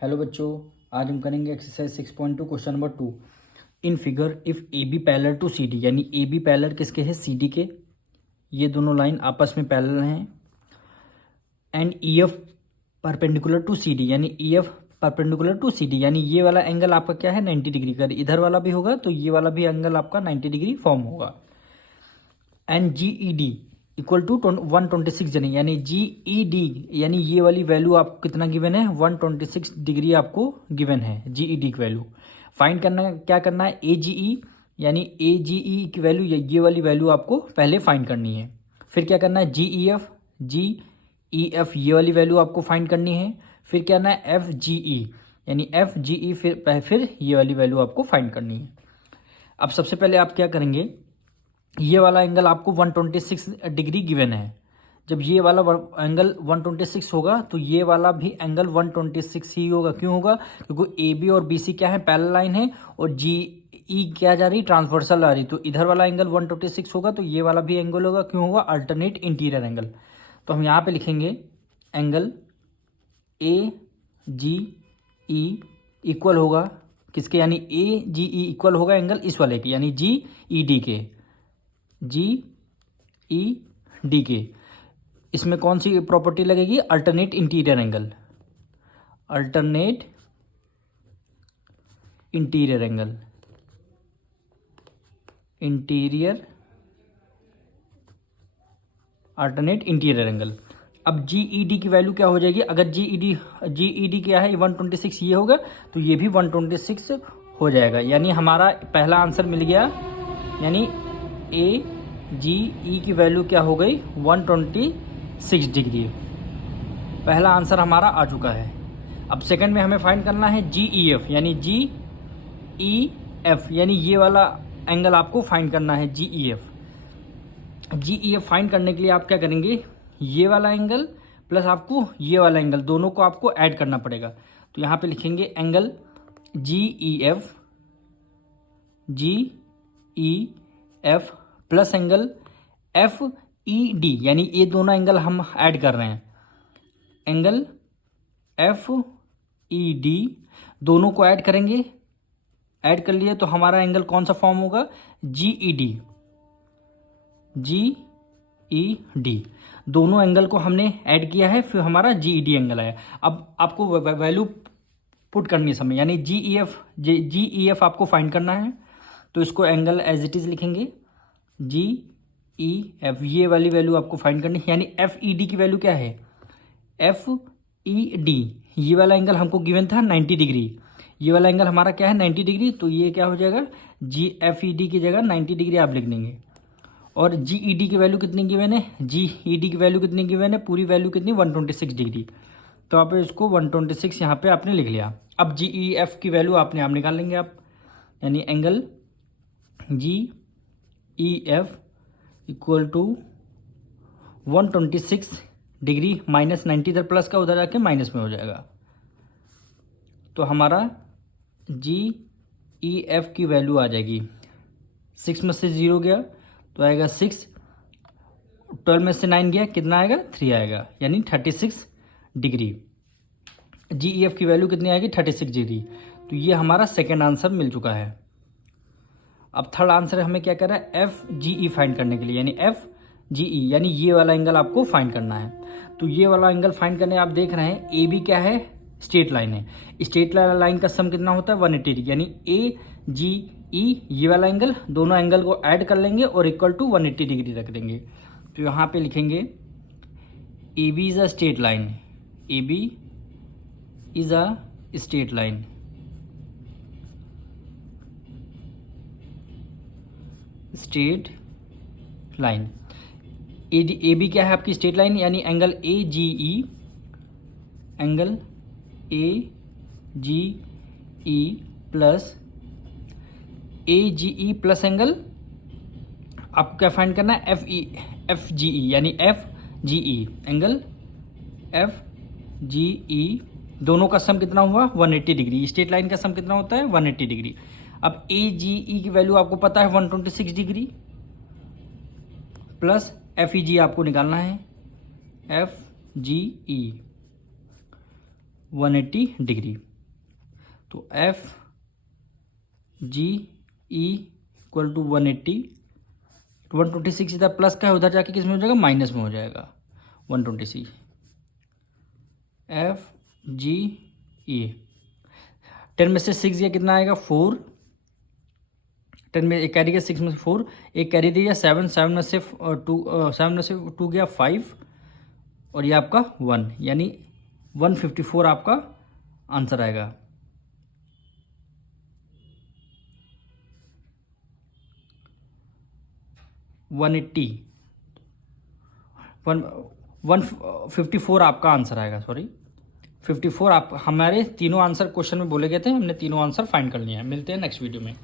Hello बच्चों, आज हम करेंगे exercise 6.2 question number 2। In figure if A B parallel to C D, यानी ए बी पैरेलल किसके है, सी डी के। ये दोनों लाइन आपस में पैरेलल हैं। And E F perpendicular to C D, यानी E F perpendicular to C D, यानी ये वाला एंगल आपका क्या है 90 डिग्री का। इधर वाला भी होगा तो ये वाला भी एंगल आपका 90 डिग्री फॉर्म होगा। And G E D equal to 126 जने, यानी जी ई डी, यानी ये वाली वैल्यू आपको कितना गिवन है, 126 डिग्री आपको गिवन है जी ई डी की वैल्यू। फाइंड करना, क्या करना है, ए जी ई, यानी ए जी ई की वैल्यू, ये वाली वैल्यू आपको पहले फाइंड करनी है। फिर क्या करना है, जी ई एफ ये वाली वैल्यू आपको फाइंड करनी है। फिर क्या करना है, एफ जी ई, यानी एफ जी ई, फिर ये वाली वैल्यू आपको फाइंड करनी है। अब सबसे पहले आप क्या करेंगे, ये वाला एंगल आपको 126 डिग्री गिवन है। जब ये वाला एंगल 126 होगा तो ये वाला भी एंगल 126 ही होगा। क्यों होगा, क्योंकि ए बी और बी सी क्या है, पैरेलल लाइन है, और जी ई क्या जा रही, ट्रांसवर्सल आ रही। तो इधर वाला एंगल 126 होगा तो ये वाला भी एंगल होगा। क्यों होगा, अल्टरनेट इंटीरियर एंगल। तो हम यहाँ पे लिखेंगे angle A G E equal होगा किसके, यानी ए जी ई इक्वल होगा एंगल इस वाले के, यानी जी ई डी के, जी ई डी के। इसमें कौन सी प्रॉपर्टी लगेगी, alternate interior angle, alternate interior angle, interior alternate interior angle. अब जी ई डी की वैल्यू क्या हो जाएगी, अगर जी ई डी क्या है 126 ये होगा तो ये भी 126 हो जाएगा। यानी हमारा पहला आंसर मिल गया, यानी ए जी ई की वैल्यू क्या हो गई 126 डिग्री। पहला आंसर हमारा आ चुका है। अब सेकंड में हमें फाइंड करना है जी ई एफ, यानी जी ई एफ, यानी ये वाला एंगल आपको फाइंड करना है जी E F. G E F find करने के लिए आप क्या करेंगे, ये वाला एंगल प्लस आपको ये वाला एंगल, दोनों को आपको ऐड करना पड़ेगा। तो यहाँ पे लिखेंगे angle G E F plus angle F E D, यानी ये दोनों एंगल हम ऐड कर रहे हैं। एंगल एफ ई डी दोनों को ऐड करेंगे, ऐड कर लिए तो हमारा एंगल कौन सा फॉर्म होगा, जी ई डी, जी ई डी। दोनों एंगल को हमने ऐड किया है, फिर हमारा जी ई डी एंगल आया। अब आपको वैल्यू पुट करनी है समय, यानी जी ई एफ आपको फाइंड करना है। तो इसको एंगल एज इट इज लिखेंगे, जी ई एफ, ये वाली वैल्यू आपको फाइंड करनी है। यानी एफ ई डी की वैल्यू क्या है, एफ ई डी, ये वाला एंगल हमको गिवन था 90 डिग्री, ये वाला एंगल हमारा क्या है 90 डिग्री। तो ये क्या हो जाएगा, जी एफ ई डी की जगह 90 डिग्री आप लिख देंगे। और जी ई डी की वैल्यू कितनी गिवन है, जी ई डी की वैल्यू कितनी गिवन है, पूरी वैल्यू कितनी 126 डिग्री। तो आप इसको 126 यहाँ पे आपने लिख लिया। अब जी ई एफ की वैल्यू आपने आप निकाल लेंगे आप, यानी angle G E F equal to 126 degree minus 90, इधर प्लस का उधर जाके माइनस में हो जाएगा। तो हमारा जी ई एफ की वैल्यू आ जाएगी, 6 में से 0 गया तो आएगा 6, 12 में से 9 गया कितना आएगा 3 आएगा, यानी 36 डिग्री। जी ई एफ की वैल्यू कितनी आएगी 36 डिग्री। तो ये हमारा सेकेंड आंसर मिल चुका है। अब थर्ड आंसर हमें क्या कर रहा है, एफ जी ई फाइंड करने के लिए, यानी एफ जी ई, यानी ये वाला एंगल आपको फाइंड करना है। तो ये वाला एंगल फाइंड करने आप देख रहे हैं, ए बी क्या है, स्ट्रेट लाइन है। स्ट्रेट लाइन का सम कितना होता है 180 डिग्री, यानी ए जी ई ये वाला एंगल, दोनों एंगल को ऐड कर लेंगे और इक्वल टू 180 डिग्री रख देंगे। तो यहाँ पे लिखेंगे A B is a straight line, A B is a straight line, straight line. A B क्या है आपकी स्ट्रेट लाइन, यानी angle A G E, angle A G E plus A G E plus angle आपको क्या find करना है, F G E, यानी F G E, angle F G E, दोनों का सम कितना हुआ 180 डिग्री। स्ट्रेट लाइन का सम कितना होता है 180 डिग्री। अब ए जी ई की वैल्यू आपको पता है 126 डिग्री, प्लस एफ ई जी आपको निकालना है, एफ जी ई 180 डिग्री। तो F G E equal to 180, 126 इधर प्लस का है, उधर जाके किस में हो जाएगा, माइनस में हो जाएगा 126। एफ जी ई 10 में से 6 गया कितना आएगा 4, 10 में एक कैरी गया 6 में से 4, एक कैरी दिया 7, 7 में से 2 गया 5 और ये आपका 1, यानी 154 आपका आंसर आएगा। वन 154 आपका आंसर आएगा, सॉरी 54। आप हमारे तीनों आंसर क्वेश्चन में बोले गए थे, हमने तीनों आंसर फाइंड कर लिए हैं। मिलते हैं नेक्स्ट वीडियो में।